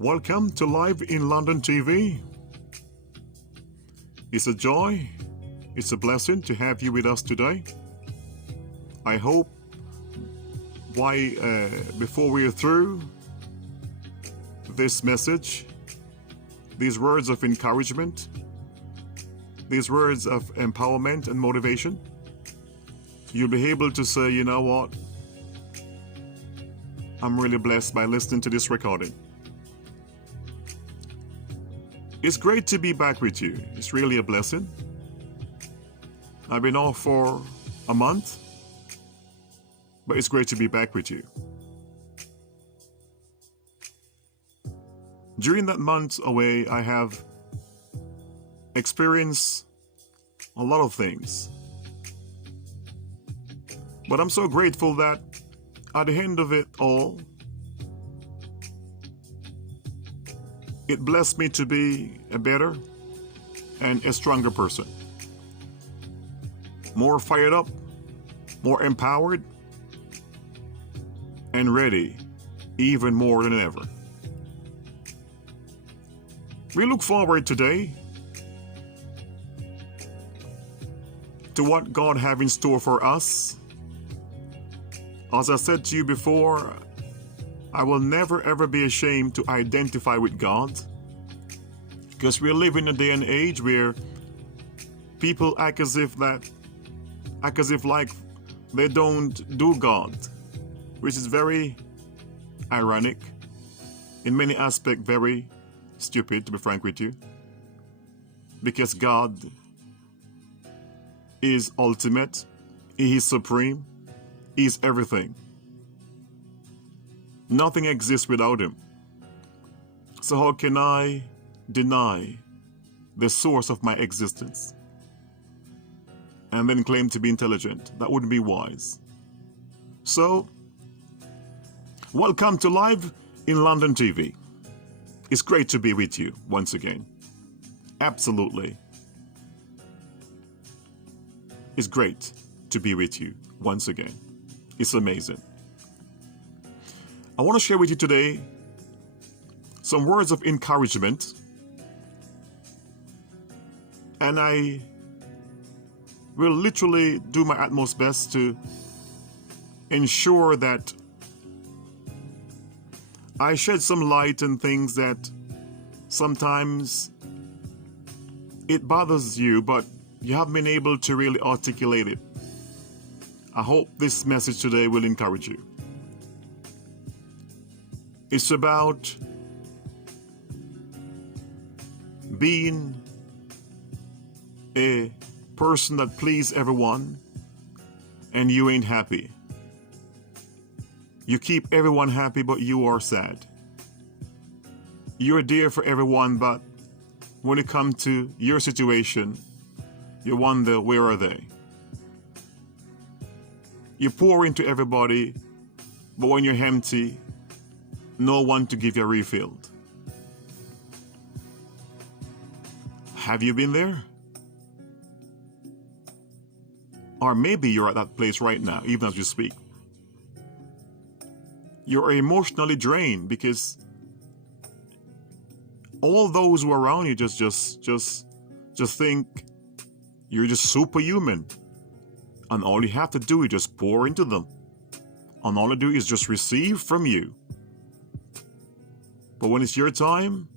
Welcome to Live in London TV. It's a joy, it's a blessing to have you with us today. I hope before we are through this message, these words of encouragement, these words of empowerment and motivation, you'll be able to say, you know what, I'm really blessed by listening to this recording. It's great to be back with you. It's really a blessing. I've been off for a month, but it's great to be back with you. During that month away, I have experienced a lot of things. But I'm so grateful that at the end of it all, it blessed me to be a better and a stronger person. More fired up, more empowered, and ready even more than ever. We look forward today to what God has in store for us. As I said to you before, I will never ever be ashamed to identify with God, because we live in a day and age where people act as if like they don't do God, which is very ironic, in many aspects very stupid, to be frank with you, because God is ultimate, He is supreme, He is everything. Nothing exists without Him. So how can I deny the source of my existence and then claim to be intelligent? That wouldn't be wise. So, welcome to Live in London TV. It's great to be with you once again. Absolutely. It's great to be with you once again. It's amazing. I want to share with you today some words of encouragement, and I will literally do my utmost best to ensure that I shed some light on things that sometimes it bothers you, but you haven't been able to really articulate it. I hope this message today will encourage you. It's about being a person that pleases everyone and you ain't happy. You keep everyone happy, but you are sad. You're there for everyone, but when it comes to your situation, you wonder, where are they? You pour into everybody, but when you're empty, no one to give you a refill. Have you been there? Or maybe you're at that place right now, even as you speak. You're emotionally drained because all those who are around you just think you're just superhuman. And all you have to do is just pour into them. And all you do is just receive from you. But when it's your time,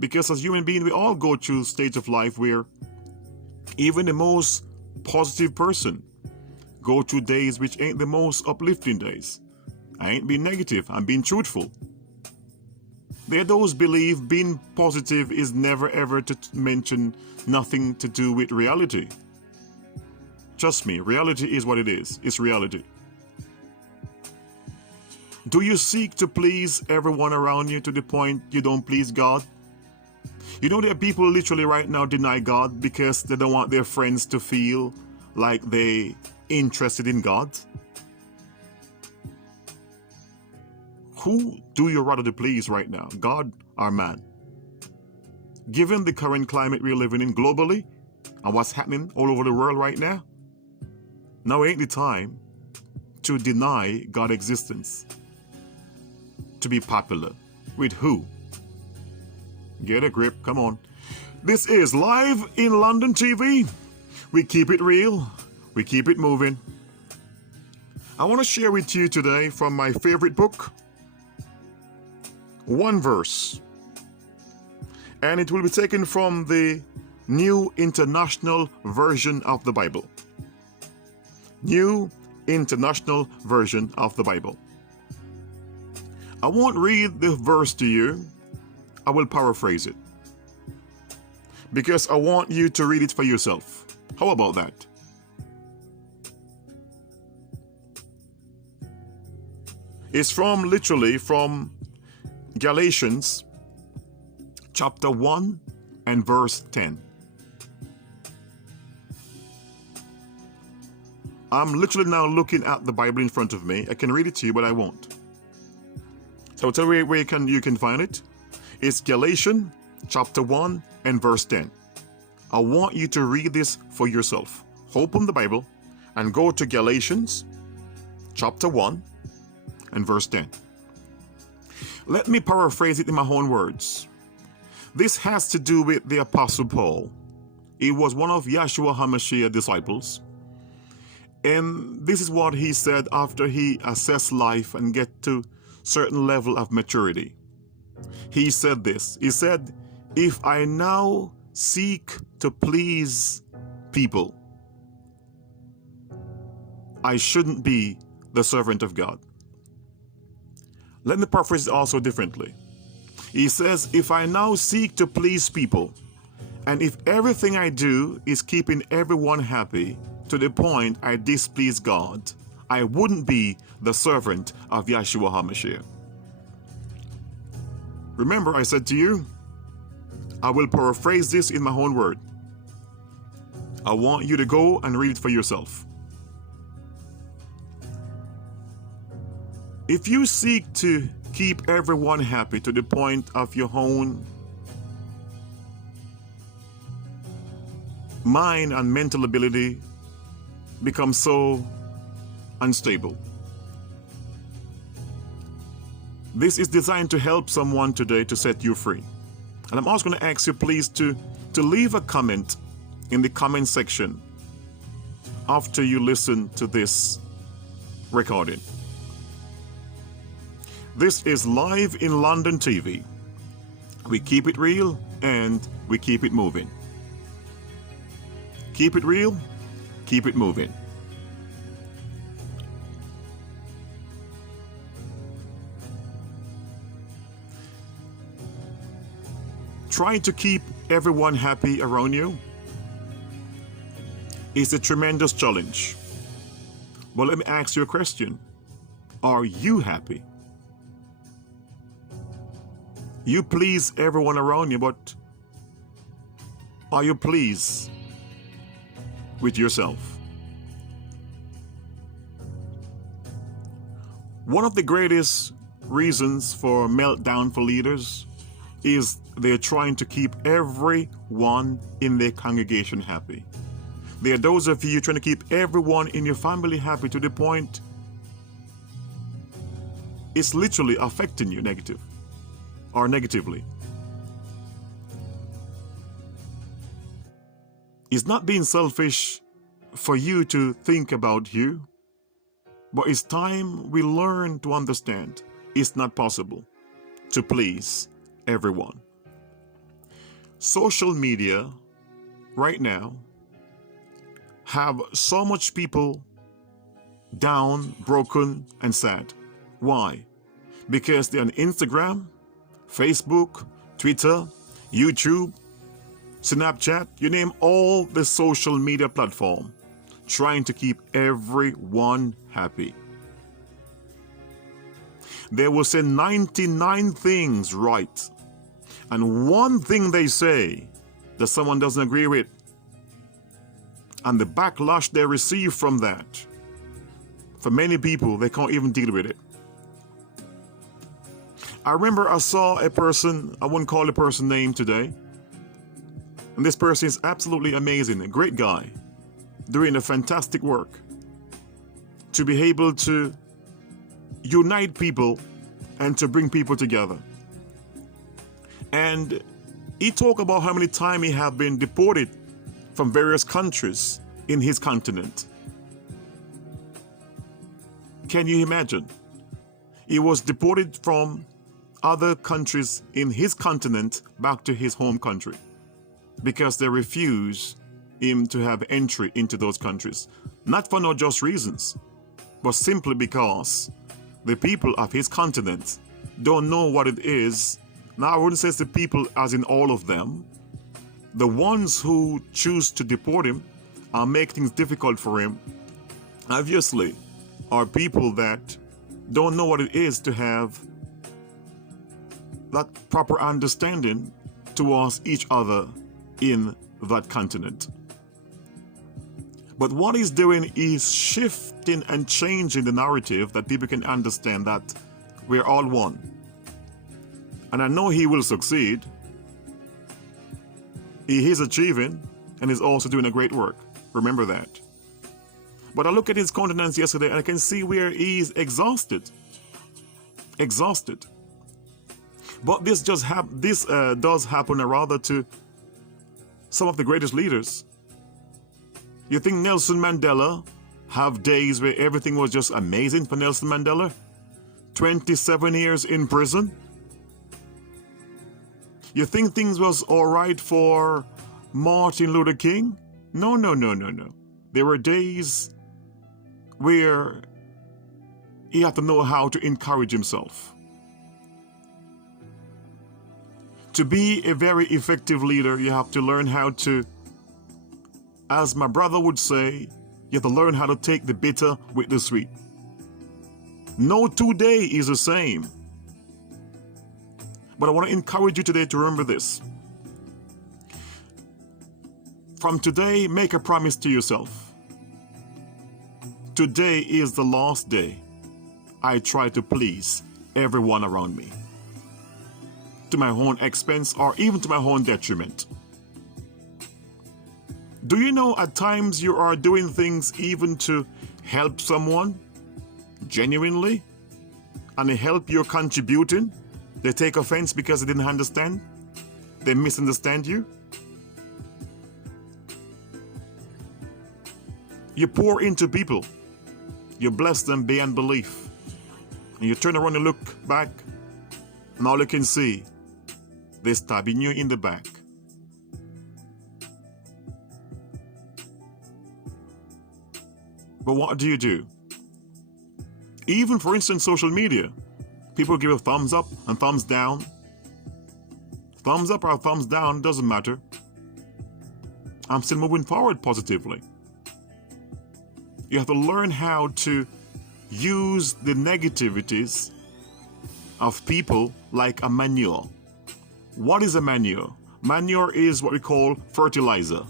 because as human beings, we all go through stages of life where even the most positive person go through days which ain't the most uplifting days. I ain't being negative, I'm being truthful. There are those believe being positive is never ever to mention nothing to do with reality. Trust me, reality is what it is. It's reality. Do you seek to please everyone around you to the point you don't please God? You know, there are people literally right now deny God because they don't want their friends to feel like they're interested in God. Who do you rather to please right now, God or man? Given the current climate we're living in globally and what's happening all over the world right now ain't the time to deny God's existence, to be popular. With who? Get a grip, come on. This is Live in London TV. We keep it real, we keep it moving. I want to share with you today from my favorite book, one verse. And it will be taken from the New International Version of the Bible. New International Version of the Bible. I won't read the verse to you. I will paraphrase it, because I want you to read it for yourself. How about that? It's literally from Galatians chapter 1 and verse 10. I'm literally now looking at the Bible in front of me. I can read it to you, but I won't. So I'll tell you where you can find it. It's Galatians chapter 1 and verse 10. I want you to read this for yourself. Open the Bible and go to Galatians chapter 1 and verse 10. Let me paraphrase it in my own words. This has to do with the Apostle Paul. He was one of Yeshua HaMashiach's disciples. And this is what he said after he assessed life and get to certain level of maturity. He said this. He said, if I now seek to please people, I shouldn't be the servant of God. Let me paraphrase it also differently. He says, if I now seek to please people, and if everything I do is keeping everyone happy to the point I displease God, I wouldn't be the servant of Yeshua HaMashiach. Remember, I said to you, I will paraphrase this in my own word. I want you to go and read it for yourself. If you seek to keep everyone happy to the point of your own mind and mental ability become so unstable. This is designed to help someone today to set you free. And I'm also going to ask you please to leave a comment in the comment section after you listen to this recording. This is Live in London TV. We keep it real and we keep it moving. Keep it real, keep it moving. Trying to keep everyone happy around you is a tremendous challenge. Well, let me ask you a question. Are you happy? You please everyone around you, but are you pleased with yourself? One of the greatest reasons for meltdown for leaders is they're trying to keep everyone in their congregation happy. There are those of you trying to keep everyone in your family happy to the point it's literally affecting you negatively. It's not being selfish for you to think about you, but it's time we learn to understand it's not possible to please everyone. Social media right now have so much people down, broken, and sad. Why? Because they're on Instagram, Facebook, Twitter, YouTube, Snapchat, you name all the social media platform, trying to keep everyone happy. They will say 99 things right, and one thing they say that someone doesn't agree with, and the backlash they receive from that, for many people, they can't even deal with it. I remember I saw a person, I wouldn't call the person name today, and this person is absolutely amazing, a great guy, doing a fantastic work to be able to unite people and to bring people together. And He talked about how many times he have been deported from various countries in his continent. Can you imagine? He was deported from other countries in his continent back to his home country because they refused him to have entry into those countries. Not for no just reasons, but simply because the people of his continent don't know what it is. Now, I wouldn't say it's the people as in all of them. The ones who choose to deport him or make things difficult for him, obviously, are people that don't know what it is to have that proper understanding towards each other in that continent. But what he's doing is shifting and changing the narrative that people can understand that we're all one. And I know he will succeed. He is achieving and is also doing a great work. Remember that. But I look at his countenance yesterday and I can see where he's exhausted. Exhausted. But this does happen rather to some of the greatest leaders. You think Nelson Mandela have days where everything was just amazing for Nelson Mandela? 27 years in prison? You think things was all right for Martin Luther King? No. There were days where he had to know how to encourage himself. To be a very effective leader, you have to learn how to, as my brother would say, you have to learn how to take the bitter with the sweet. No 2 days is the same. But I want to encourage you today to remember this. From today, make a promise to yourself. Today is the last day I try to please everyone around me, to my own expense or even to my own detriment. Do you know at times you are doing things even to help someone genuinely, and the help you're contributing, they take offense because they didn't understand? They misunderstand you? You pour into people. You bless them beyond belief. And you turn around and look back, and all you can see, they're stabbing you in the back. But what do you do? Even, for instance, social media. People give a thumbs up and thumbs down. Thumbs up or thumbs down, doesn't matter. I'm still moving forward positively. You have to learn how to use the negativities of people like a manure. What is a manure? Manure is what we call fertilizer.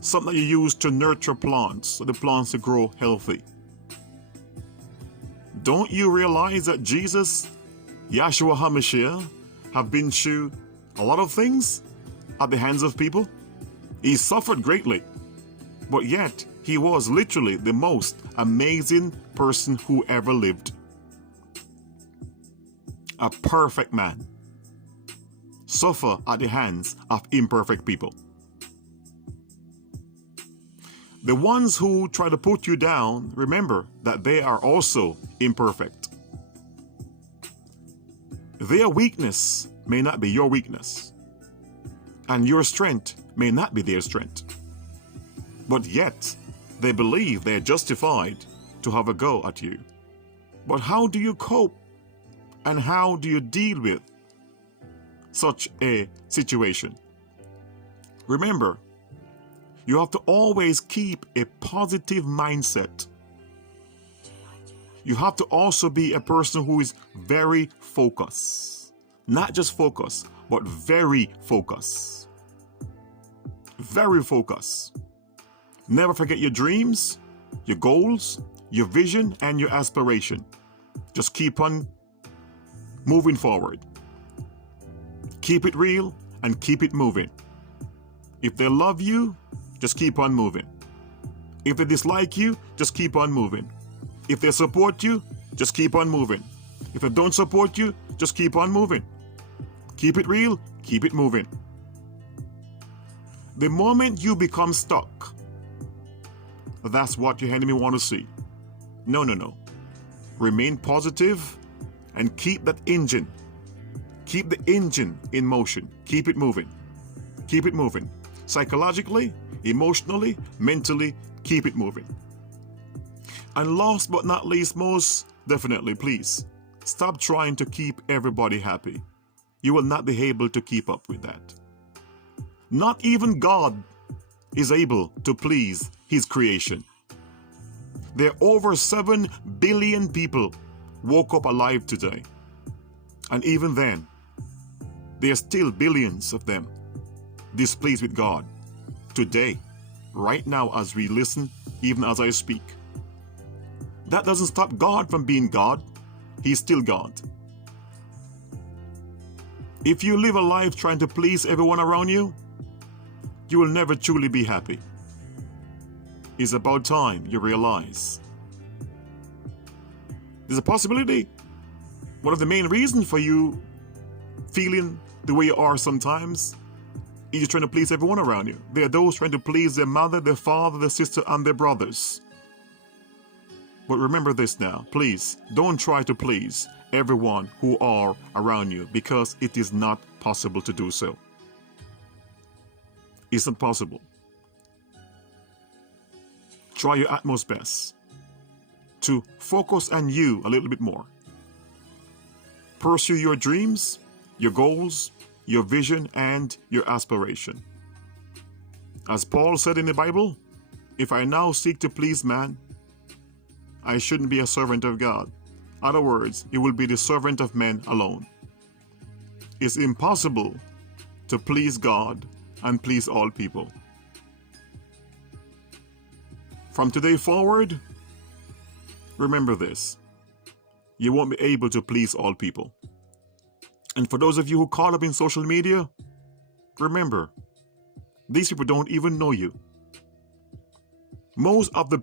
Something that you use to nurture plants so the plants to grow healthy. Don't you realize that Jesus, Yahshua HaMashiach, have been through a lot of things at the hands of people? He suffered greatly, but yet he was literally the most amazing person who ever lived. A perfect man. Suffer at the hands of imperfect people. The ones who try to put you down, remember that they are also imperfect. Their weakness may not be your weakness, and your strength may not be their strength. But yet, they believe they're justified to have a go at you. But how do you cope? And how do you deal with such a situation? Remember, you have to always keep a positive mindset. You have to also be a person who is very focused. Not just focused, but very focused. Very focused. Never forget your dreams, your goals, your vision, and your aspiration. Just keep on moving forward. Keep it real and keep it moving. If they love you, just keep on moving. If they dislike you, just keep on moving. If they support you, just keep on moving. If they don't support you, just keep on moving. Keep it real, keep it moving. The moment you become stuck, that's what your enemy want to see. No, no, no. Remain positive and keep that engine. Keep the engine in motion. Keep it moving. Keep it moving. Psychologically, emotionally, mentally, keep it moving. And last but not least, most definitely, please, stop trying to keep everybody happy. You will not be able to keep up with that. Not even God is able to please His creation. There are over 7 billion people woke up alive today. And even then, there are still billions of them displeased with God. Today, right now as we listen, even as I speak. That doesn't stop God from being God. He's still God. If you live a life trying to please everyone around you, you will never truly be happy. It's about time you realize there's a possibility. One of the main reasons for you feeling the way you are sometimes is you're trying to please everyone around you. There are those trying to please their mother, their father, their sister, and their brothers. But remember this now, please, don't try to please everyone who are around you, because it is not possible to do so. It's not possible. Try your utmost best to focus on you a little bit more. Pursue your dreams, your goals, your vision, and your aspiration. As Paul said in the Bible, if I now seek to please man, I shouldn't be a servant of God. In other words, it will be the servant of men alone. It's impossible to please God and please all people. From today forward, remember this. You won't be able to please all people. And for those of you who caught up in social media, remember, these people don't even know you. Most of the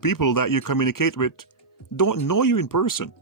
people that you communicate with don't know you in person.